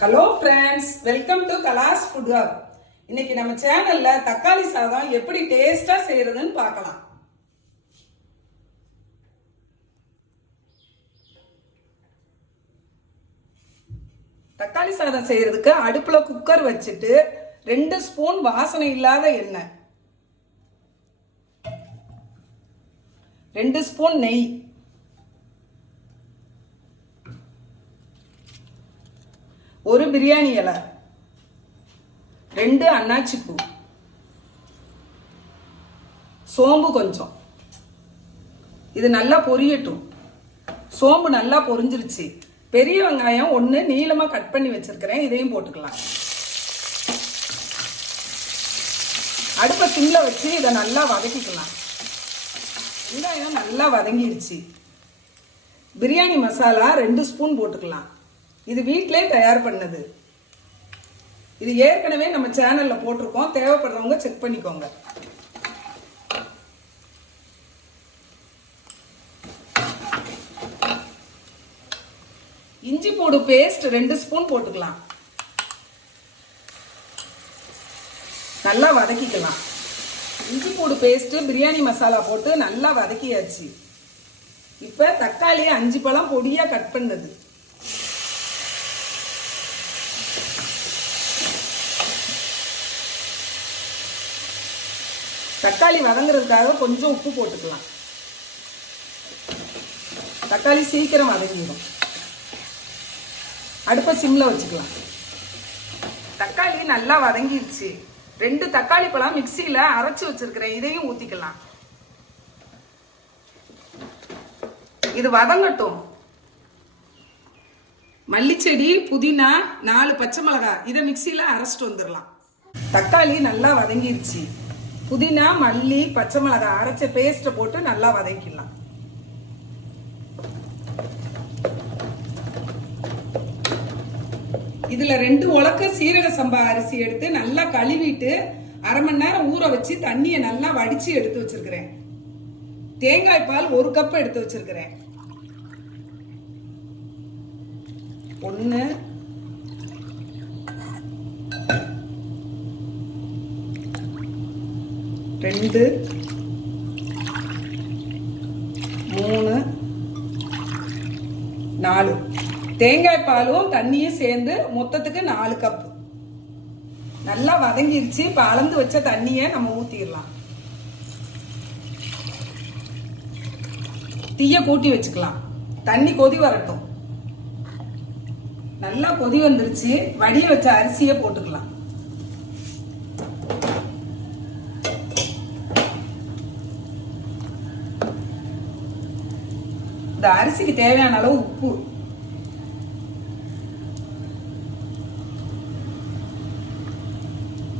Hello friends welcome to Kalas food hub இன்னைக்கு நம்ம சேனல்ல தக்காளி சாதம் எப்படி டேஸ்டா செய்யறதுன்னு பார்க்கலாம். தக்காளி சாதம் செய்யறதுக்கு அடுப்புல குக்கர் வச்சுட்டு ரெண்டு ஸ்பூன் வாசனை இல்லாத எண்ணெய். ரெண்டு ஸ்பூன் நெய் ஒரு பிரியாணி இலை. ரெண்டு அன்னாச்சி பூ. சோம்பு கொஞ்சம். இது நல்லா பொரியட்டும். சோம்பு நல்லா பொரிஞ்சிருச்சு. பெரிய வெங்காயம் ஒன்று நீளமாக கட் பண்ணி வச்சிருக்கிறேன். இதையும் போட்டுக்கலாம். அடுப்பை சிம்ல வச்சு இதை நல்லா வதக்கிக்கலாம். வெங்காயம் நல்லா வதங்கிருச்சு. பிரியாணி மசாலா ரெண்டு ஸ்பூன் போட்டுக்கலாம். இது வீட்டிலே தயார் பண்ணது. இது ஏற்கனவே நம்ம சேனல்ல போட்டிருக்கோம். தேவைப்படுறவங்க செக் பண்ணிக்கோங்க. இஞ்சி பூடு பேஸ்ட் ரெண்டு ஸ்பூன் போட்டுக்கலாம். நல்லா வதக்கிக்கலாம். இஞ்சி பூடு பேஸ்ட் பிரியாணி மசாலா போட்டு நல்லா வதக்கியாச்சு. இப்போ தக்காளி அஞ்சு பழம் பொடியா கட் பண்ணது. தக்காளி வதங்குறதுக்காக கொஞ்சம் உப்பு போட்டுக்கலாம். தக்காளி சீக்கிரம் வதங்கிடும் அடுப்பை சிம்ல வச்சுக்கலாம். தக்காளி நல்லா வதங்கிடுச்சு ரெண்டு தக்காளி பழம் மிக்சியில அரைச்சு வச்சிருக்கிறேன். இதையும் ஊத்திக்கலாம். இது வதங்கட்டும். மல்லிச்செடி புதினா நாலு பச்சை மிளகாய் இதை மிக்சியில அரைச்சிட்டு வந்துடலாம். தக்காளி நல்லா வதங்கிடுச்சு புதினா மல்லி பச்சை மிளகாய் அரைச்ச பேஸ்ட்டை போட்டு நல்லா வதக்கிடலாம். இதுல ரெண்டு உலக்க சீரக சம்பா அரிசி எடுத்து நல்லா கழுவிட்டு அரை மணி நேரம் ஊற வச்சு தண்ணியை நல்லா வடிச்சு எடுத்து வச்சிருக்கிறேன். தேங்காய் பால் ஒரு கப் எடுத்து வச்சிருக்கிறேன். ஒன்று ரெண்டு மூணு நாலு. தேங்காய் பாலும் தண்ணியும் சேர்ந்து மொத்தத்துக்கு நாலு கப் நல்லா வதங்கிருச்சு. இப்போ அளந்து வச்ச தண்ணியை நம்ம ஊற்றிடலாம் தீயை கூட்டி வச்சுக்கலாம். தண்ணி கொதி வரட்டும். நல்லா கொதி வந்துருச்சு. வடிய வச்ச அரிசியை போட்டுக்கலாம். இந்த அரிசிக்கு தேவையான அளவு உப்பு.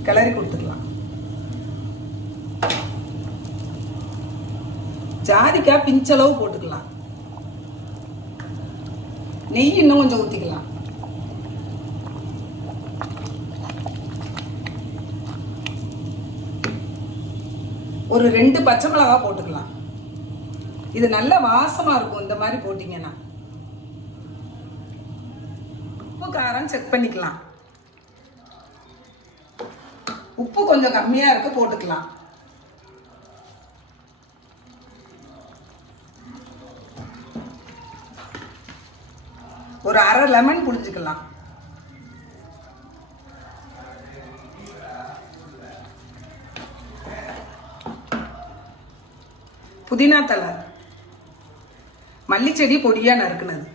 கிளறி கொடுத்துக்கலாம். ஜாதிக்காய் பிஞ்சளவு போட்டுக்கலாம். நெய் இன்னும் கொஞ்சம் ஊற்றிக்கலாம் ஒரு ரெண்டு பச்சை மிளகா போட்டுக்கலாம். இது நல்ல வாசமா இருக்கும் இந்த மாதிரி போட்டீங்கன்னா. உப்பு காரம் செக் பண்ணிக்கலாம். உப்பு கொஞ்சம் கம்மியா இருக்கு போட்டுக்கலாம். ஒரு அரை லெமன் புளிஞ்சுக்கலாம் புதினா தலை மல்லிச்செடி பொடியாக நறுக்குனது.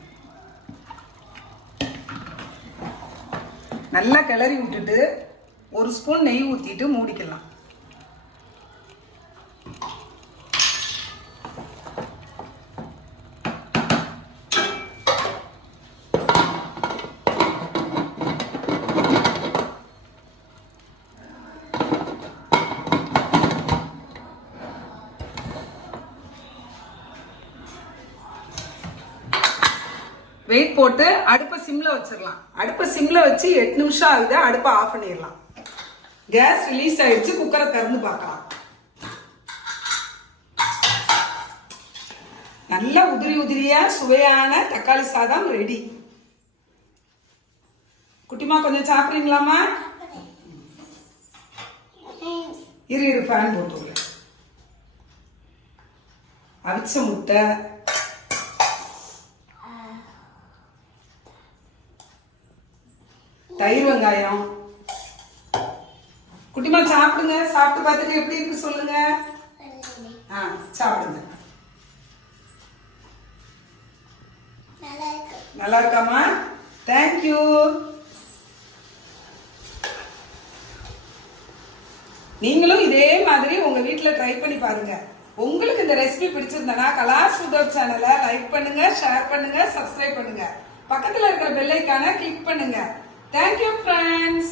நல்லா கிளறி விட்டுட்டு ஒரு ஸ்பூன் நெய் ஊற்றிட்டு மூடிக்கலாம். போட்டு அடுப்பை சிம்ல வச்சிடலாம் அடுப்பை சிம்ல வச்சு எட்டு நிமிஷம் ஆகுது அடுப்பை ஆஃப் பண்ணிடலாம் கேஸ் ரிலீஸ் ஆயிடுச்சு குக்கரை திறந்து பார்க்கலாம். நல்ல உதிரி உதிரியா சுவையான தக்காளி சாதம் ரெடி குட்டிமா கொஞ்சம் சாப்பிட்றீங்களாமா இரு இரு ஃபேன் போட்டு அவிச்ச முட்டை தயிர் வெங்காயம். குட்டிமா சாப்பிடுங்க. சாப்பிட்டு பார்த்துட்டு எப்படி இருக்கு சொல்லுங்க. ஆ சாப்பிடுங்க. நல்லா இருக்காமா தேங்க்யூ நீங்களும் இதே மாதிரி உங்க வீட்ல ட்ரை பண்ணி பாருங்க. உங்களுக்கு இந்த ரெசிபி பிடிச்சிருந்தனா கலாஸ் ஃபுட் சேனலை லைக் பண்ணுங்க ஷேர் பண்ணுங்க சப்ஸ்கிரைப் பண்ணுங்க. பக்கத்துல இருக்கிற பெல் ஐக்கானை கிளிக் பண்ணுங்க தேங்க்யூ ஃப்ரெண்ட்ஸ்